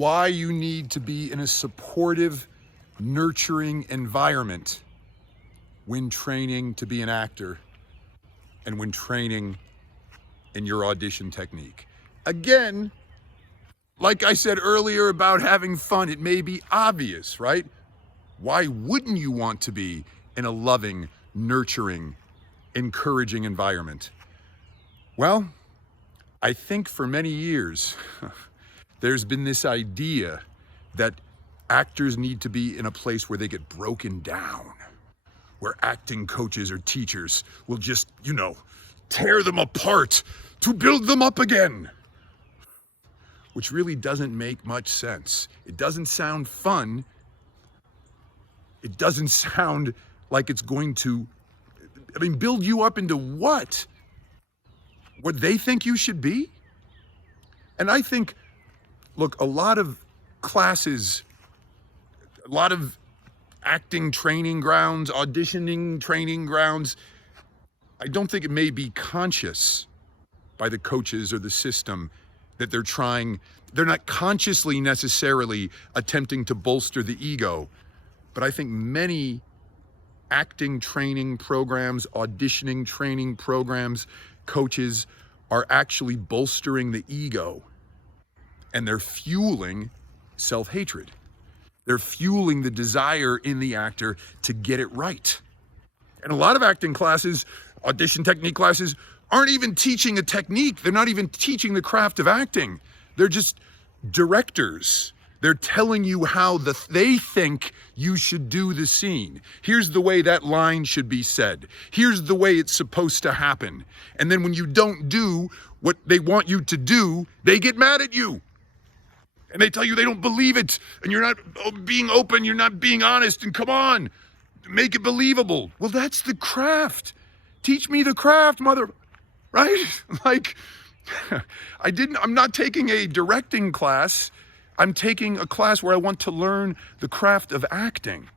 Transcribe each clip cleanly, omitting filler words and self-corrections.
why you need to be in a supportive, nurturing environment when training to be an actor and when training in your audition technique. Again, like I said earlier about having fun, it may be obvious, right? Why wouldn't you want to be in a loving, nurturing, encouraging environment? Well, I think for many years, there's been this idea that actors need to be in a place where they get broken down, where acting coaches or teachers will just, tear them apart to build them up again, which really doesn't make much sense. It doesn't sound fun. It doesn't sound like it's going to, build you up into what? What they think you should be? And I think, look, a lot of classes, a lot of acting training grounds, auditioning training grounds, I don't think it may be conscious by the coaches or the system that they're not consciously necessarily attempting to bolster the ego. But I think many acting training programs, auditioning training programs, coaches are actually bolstering the ego, and they're fueling self-hatred. They're fueling the desire in the actor to get it right. And a lot of acting classes, audition technique classes, aren't even teaching a technique. They're not even teaching the craft of acting. They're just directors. They're telling you how they think you should do the scene. Here's the way that line should be said. Here's the way it's supposed to happen. And then when you don't do what they want you to do, they get mad at you. And they tell you they don't believe it, and you're not being open, you're not being honest, and come on, make it believable. Well, that's the craft. Teach me the craft, right? Like, I'm not taking a directing class. I'm taking a class where I want to learn the craft of acting,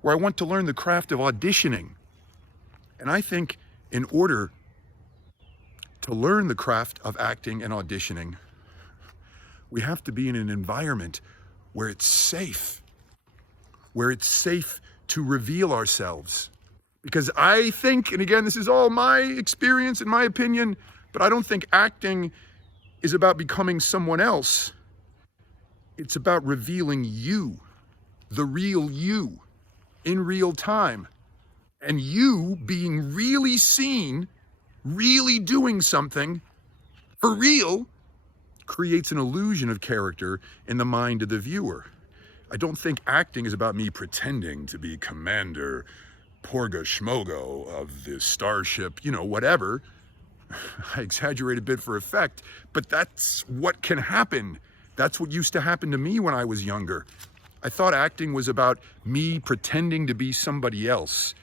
where I want to learn the craft of auditioning. And I think in order to learn the craft of acting and auditioning, we have to be in an environment where it's safe to reveal ourselves. Because I think, and again, this is all my experience and my opinion, but I don't think acting is about becoming someone else. It's about revealing you, the real you, in real time. And you being really seen, really doing something for real, creates an illusion of character in the mind of the viewer. I don't think acting is about me pretending to be Commander Porga Schmogo of the starship, whatever. I exaggerate a bit for effect, but that's what can happen. That's what used to happen to me when I was younger. I thought acting was about me pretending to be somebody else.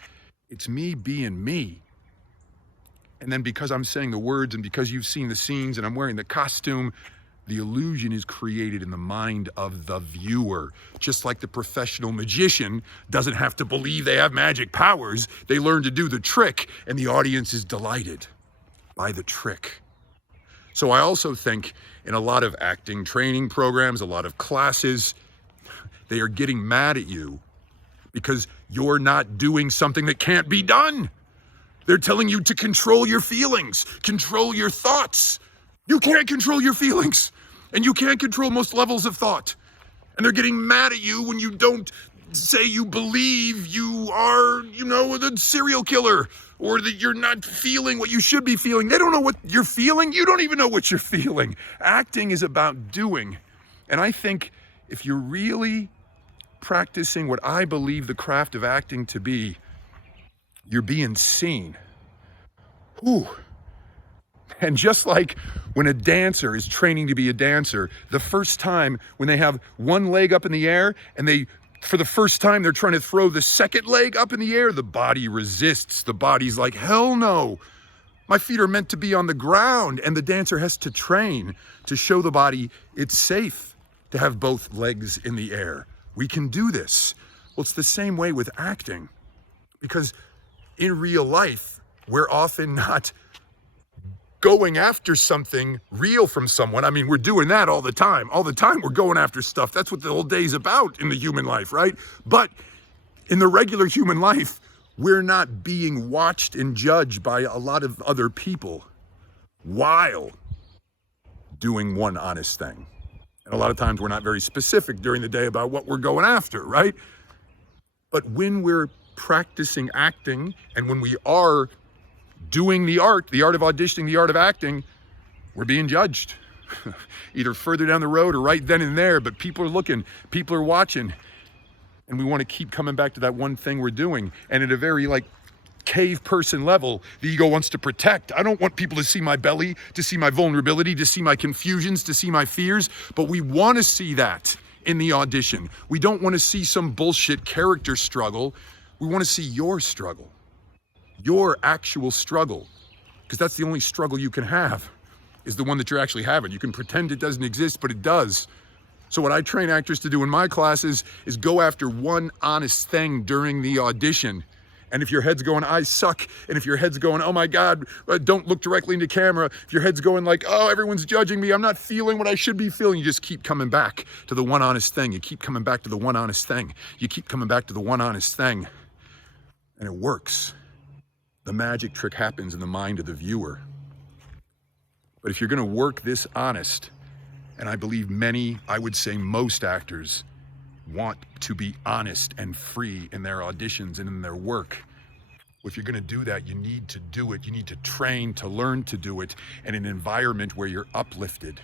It's me being me. And then because I'm saying the words and because you've seen the scenes and I'm wearing the costume, the illusion is created in the mind of the viewer. Just like the professional magician doesn't have to believe they have magic powers. They learn to do the trick, and the audience is delighted by the trick. So I also think in a lot of acting training programs, a lot of classes, they are getting mad at you because you're not doing something that can't be done. They're telling you to control your feelings, control your thoughts. You can't control your feelings, and you can't control most levels of thought. And they're getting mad at you when you don't say you believe you are, the serial killer, or that you're not feeling what you should be feeling. They don't know what you're feeling. You don't even know what you're feeling. Acting is about doing. And I think if you're really practicing what I believe the craft of acting to be, you're being seen. Whew. And just like when a dancer is training to be a dancer, the first time when they have one leg up in the air and for the first time they're trying to throw the second leg up in the air, the body resists. The body's like, hell no. My feet are meant to be on the ground. And the dancer has to train to show the body it's safe to have both legs in the air. We can do this. Well, it's the same way with acting, because in real life, we're often not going after something real from someone. I mean, we're doing that all the time. All the time we're going after stuff. That's what the whole day's about in the human life, right? But in the regular human life, we're not being watched and judged by a lot of other people while doing one honest thing. And a lot of times we're not very specific during the day about what we're going after, right? But when we're practicing acting and when we are doing the art of auditioning, the art of acting, we're being judged. Either further down the road or right then and there, but people are looking, people are watching, and we want to keep coming back to that one thing we're doing. And at a very like cave person level, the ego wants to protect. I don't want people to see my belly, to see my vulnerability, to see my confusions, to see my fears, but we want to see that in the audition. We don't want to see some bullshit character struggle. We want to see your struggle, your actual struggle, because that's the only struggle you can have, is the one that you're actually having. You can pretend it doesn't exist, but it does. So what I train actors to do in my classes is go after one honest thing during the audition. And if your head's going, I suck, and if your head's going, oh my God, don't look directly into camera, if your head's going like, oh, everyone's judging me, I'm not feeling what I should be feeling, you just keep coming back to the one honest thing. You keep coming back to the one honest thing. You keep coming back to the one honest thing. And it works. The magic trick happens in the mind of the viewer. But if you're gonna work this honest, and I believe many, I would say most actors want to be honest and free in their auditions and in their work. Well, if you're gonna do that, you need to do it. You need to train to learn to do it in an environment where you're uplifted,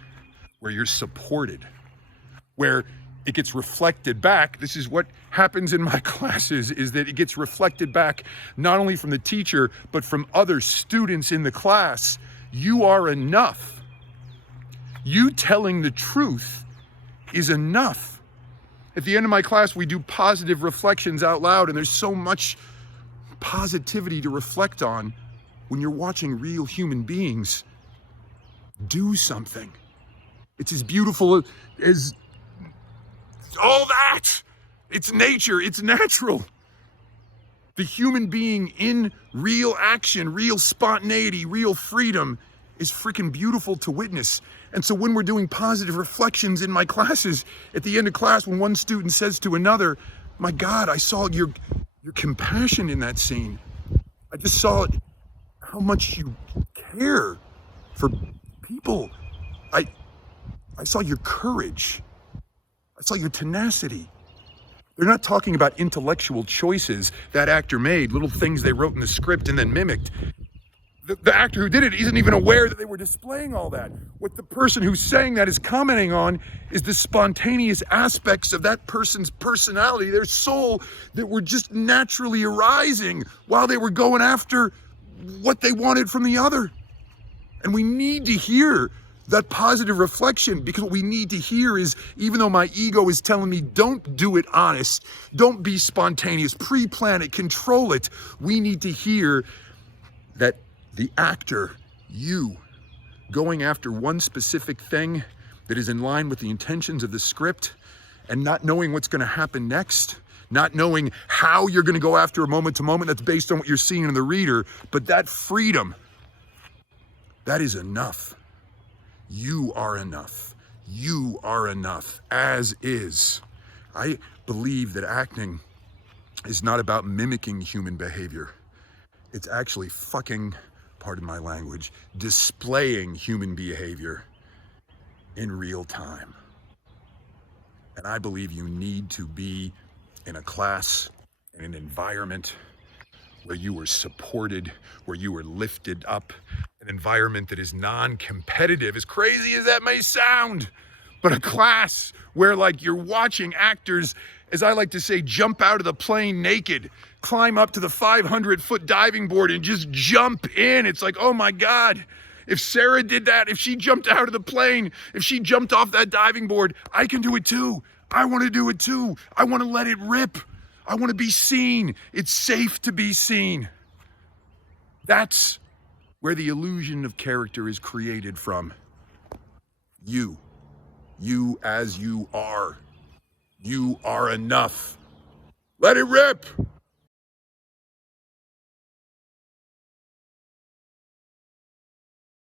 where you're supported, where it gets reflected back. This is what happens in my classes, is that it gets reflected back not only from the teacher, but from other students in the class. You are enough. You telling the truth is enough. At the end of my class, we do positive reflections out loud, and there's so much positivity to reflect on when you're watching real human beings do something. It's as beautiful as all that. It's nature, it's natural. The human being in real action, real spontaneity, real freedom is freaking beautiful to witness. And so when we're doing positive reflections in my classes, at the end of class, when one student says to another, my God, I saw your compassion in that scene. I just saw how much you care for people. I saw your courage. I saw your tenacity. They're not talking about intellectual choices that actor made, little things they wrote in the script and then mimicked. The actor who did it isn't even aware that they were displaying all that. What the person who's saying that is commenting on is the spontaneous aspects of that person's personality, their soul, that were just naturally arising while they were going after what they wanted from the other. And we need to hear that positive reflection, because what we need to hear is, even though my ego is telling me don't do it honest, don't be spontaneous, pre-plan it, control it, we need to hear that the actor, you, going after one specific thing that is in line with the intentions of the script and not knowing what's going to happen next, not knowing how you're going to go after a moment to moment that's based on what you're seeing in the reader, but that freedom, that is enough. You are enough. You are enough, as is. I believe that acting is not about mimicking human behavior. It's actually fucking, pardon my language, displaying human behavior in real time. And I believe you need to be in a class, in an environment where you are supported, where you are lifted up, an environment that is non-competitive, as crazy as that may sound, but a class where like you're watching actors, as I like to say, jump out of the plane naked, climb up to the 500-foot diving board and just jump in. It's like, oh my God, if Sarah did that, if she jumped out of the plane, if she jumped off that diving board, I can do it too. I want to do it too. I want to let it rip. I want to be seen. It's safe to be seen. That's where the illusion of character is created from. You as you are. You are enough. Let it rip.